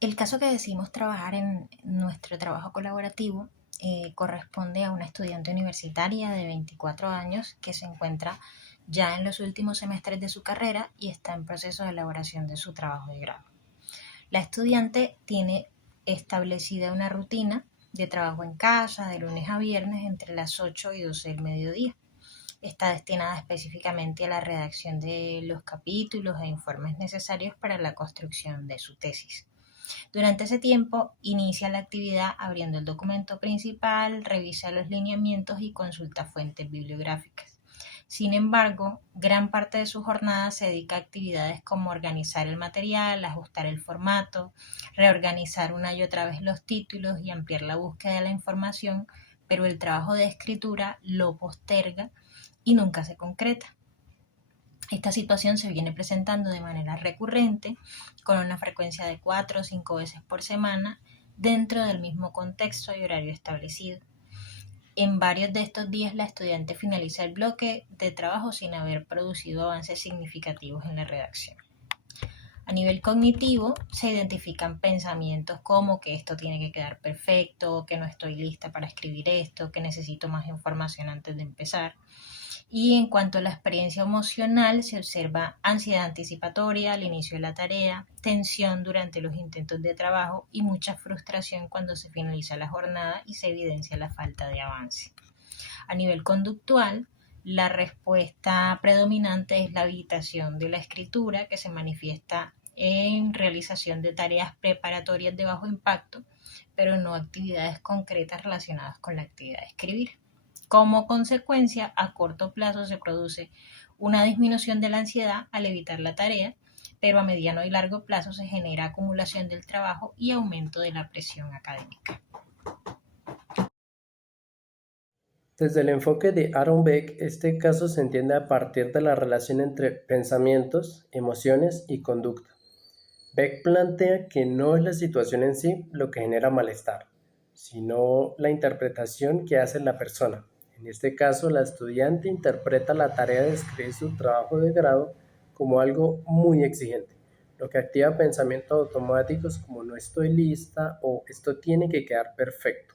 El caso que decidimos trabajar en nuestro trabajo colaborativo corresponde a una estudiante universitaria de 24 años que se encuentra ya en los últimos semestres de su carrera y está en proceso de elaboración de su trabajo de grado. La estudiante tiene establecida una rutina de trabajo en casa de lunes a viernes entre las 8 y 12 del mediodía. Está destinada específicamente a la redacción de los capítulos e informes necesarios para la construcción de su tesis. Durante ese tiempo, inicia la actividad abriendo el documento principal, revisa los lineamientos y consulta fuentes bibliográficas. Sin embargo, gran parte de su jornada se dedica a actividades como organizar el material, ajustar el formato, reorganizar una y otra vez los títulos y ampliar la búsqueda de la información, pero el trabajo de escritura lo posterga y nunca se concreta. Esta situación se viene presentando de manera recurrente, con una frecuencia de 4 o 5 veces por semana, dentro del mismo contexto y horario establecido. En varios de estos días la estudiante finaliza el bloque de trabajo sin haber producido avances significativos en la redacción. A nivel cognitivo, se identifican pensamientos como que esto tiene que quedar perfecto, que no estoy lista para escribir esto, que necesito más información antes de empezar. Y en cuanto a la experiencia emocional, se observa ansiedad anticipatoria al inicio de la tarea, tensión durante los intentos de trabajo y mucha frustración cuando se finaliza la jornada y se evidencia la falta de avance. A nivel conductual, la respuesta predominante es la evitación de la escritura, que se manifiesta en realización de tareas preparatorias de bajo impacto, pero no actividades concretas relacionadas con la actividad de escribir. Como consecuencia, a corto plazo se produce una disminución de la ansiedad al evitar la tarea, pero a mediano y largo plazo se genera acumulación del trabajo y aumento de la presión académica. Desde el enfoque de Aaron Beck, este caso se entiende a partir de la relación entre pensamientos, emociones y conducta. Beck plantea que no es la situación en sí lo que genera malestar, sino la interpretación que hace la persona. En este caso, la estudiante interpreta la tarea de escribir su trabajo de grado como algo muy exigente, lo que activa pensamientos automáticos como no estoy lista o esto tiene que quedar perfecto.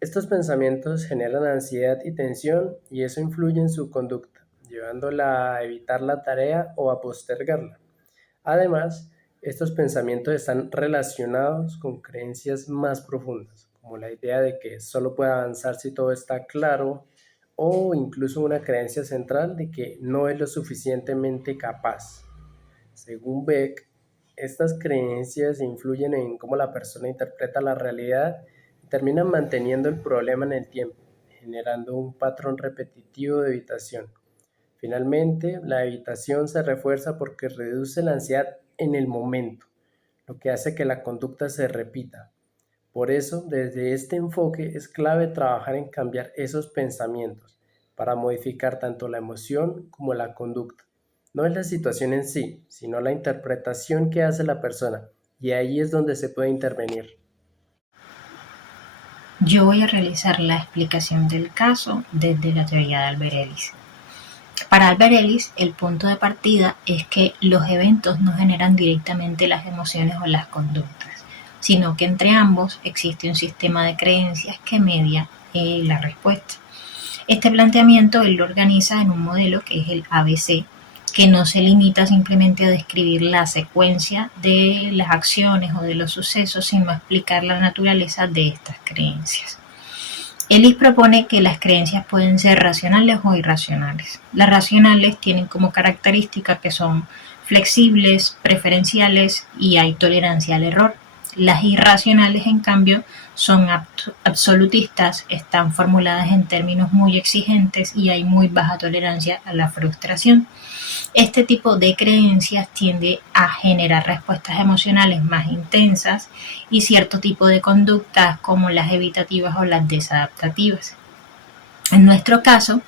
Estos pensamientos generan ansiedad y tensión y eso influye en su conducta, llevándola a evitar la tarea o a postergarla. Además, estos pensamientos están relacionados con creencias más profundas, como la idea de que solo puede avanzar si todo está claro, o incluso una creencia central de que no es lo suficientemente capaz. Según Beck, estas creencias influyen en cómo la persona interpreta la realidad y terminan manteniendo el problema en el tiempo, generando un patrón repetitivo de evitación. Finalmente, la evitación se refuerza porque reduce la ansiedad en el momento, lo que hace que la conducta se repita. Por eso, desde este enfoque es clave trabajar en cambiar esos pensamientos para modificar tanto la emoción como la conducta. No es la situación en sí, sino la interpretación que hace la persona, y ahí es donde se puede intervenir. Yo voy a realizar la explicación del caso desde la teoría de Albert Ellis. Para Albert Ellis, el punto de partida es que los eventos no generan directamente las emociones o las conductas, sino que entre ambos existe un sistema de creencias que media la respuesta. Este planteamiento él lo organiza en un modelo que es el ABC, que no se limita simplemente a describir la secuencia de las acciones o de los sucesos, sino a explicar la naturaleza de estas creencias. Ellis propone que las creencias pueden ser racionales o irracionales. Las racionales tienen como característica que son flexibles, preferenciales y hay tolerancia al error. Las irracionales, en cambio, son absolutistas, están formuladas en términos muy exigentes y hay muy baja tolerancia a la frustración. Este tipo de creencias tiende a generar respuestas emocionales más intensas y cierto tipo de conductas como las evitativas o las desadaptativas. En nuestro caso,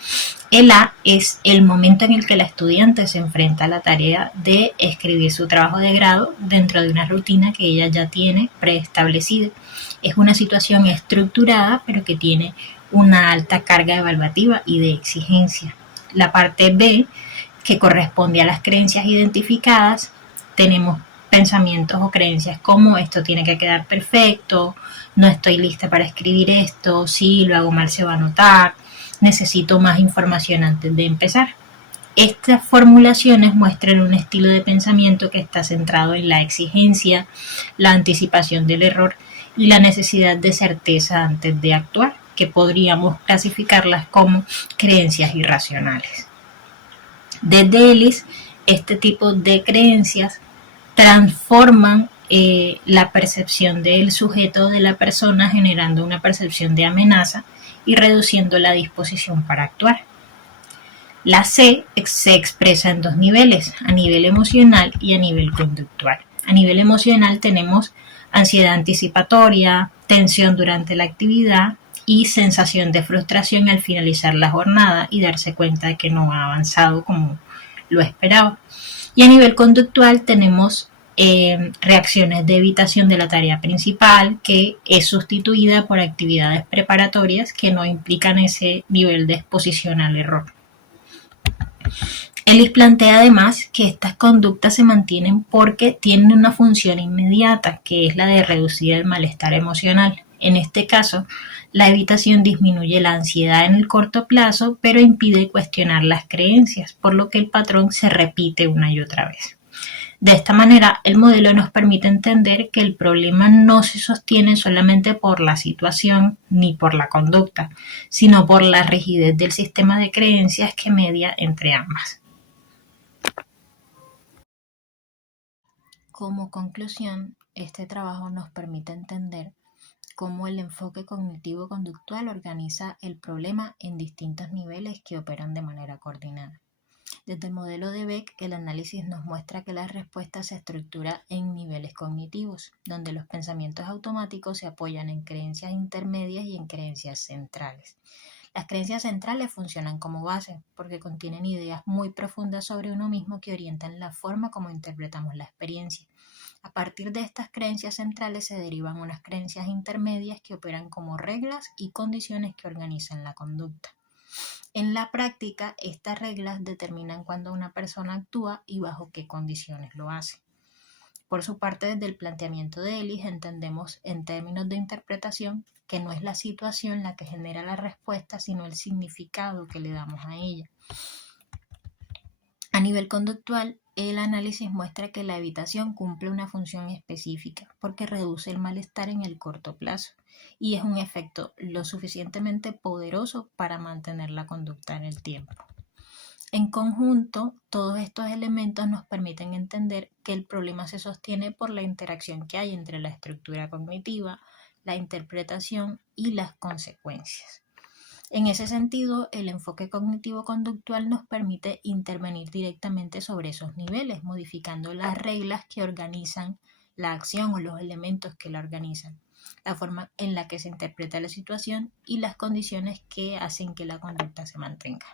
el A es el momento en el que la estudiante se enfrenta a la tarea de escribir su trabajo de grado dentro de una rutina que ella ya tiene preestablecida. Es una situación estructurada, pero que tiene una alta carga evaluativa y de exigencia. La parte B, que corresponde a las creencias identificadas, tenemos pensamientos o creencias como esto tiene que quedar perfecto, no estoy lista para escribir esto, si lo hago mal se va a notar, necesito más información antes de empezar. Estas formulaciones muestran un estilo de pensamiento que está centrado en la exigencia, la anticipación del error y la necesidad de certeza antes de actuar, que podríamos clasificarlas como creencias irracionales. Desde Ellis, este tipo de creencias transforman la percepción del sujeto o de la persona, generando una percepción de amenaza y reduciendo la disposición para actuar. La C se expresa en dos niveles, a nivel emocional y a nivel conductual. A nivel emocional tenemos ansiedad anticipatoria, tensión durante la actividad y sensación de frustración al finalizar la jornada y darse cuenta de que no ha avanzado como lo esperaba. Y a nivel conductual tenemos reacciones de evitación de la tarea principal, que es sustituida por actividades preparatorias que no implican ese nivel de exposición al error. Ellis plantea además que estas conductas se mantienen porque tienen una función inmediata, que es la de reducir el malestar emocional. En este caso, la evitación disminuye la ansiedad en el corto plazo, pero impide cuestionar las creencias, por lo que el patrón se repite una y otra vez. De esta manera, el modelo nos permite entender que el problema no se sostiene solamente por la situación ni por la conducta, sino por la rigidez del sistema de creencias que media entre ambas. Como conclusión, este trabajo nos permite entender cómo el enfoque cognitivo-conductual organiza el problema en distintos niveles que operan de manera coordinada. Desde el modelo de Beck, el análisis nos muestra que la respuesta se estructura en niveles cognitivos, donde los pensamientos automáticos se apoyan en creencias intermedias y en creencias centrales. Las creencias centrales funcionan como base porque contienen ideas muy profundas sobre uno mismo que orientan la forma como interpretamos la experiencia. A partir de estas creencias centrales se derivan unas creencias intermedias que operan como reglas y condiciones que organizan la conducta. En la práctica, estas reglas determinan cuándo una persona actúa y bajo qué condiciones lo hace. Por su parte, desde el planteamiento de Ellis, entendemos en términos de interpretación que no es la situación la que genera la respuesta, sino el significado que le damos a ella. A nivel conductual, el análisis muestra que la evitación cumple una función específica porque reduce el malestar en el corto plazo y es un efecto lo suficientemente poderoso para mantener la conducta en el tiempo. En conjunto, todos estos elementos nos permiten entender que el problema se sostiene por la interacción que hay entre la estructura cognitiva, la interpretación y las consecuencias. En ese sentido, el enfoque cognitivo-conductual nos permite intervenir directamente sobre esos niveles, modificando las reglas que organizan la acción o los elementos que la organizan, la forma en la que se interpreta la situación y las condiciones que hacen que la conducta se mantenga.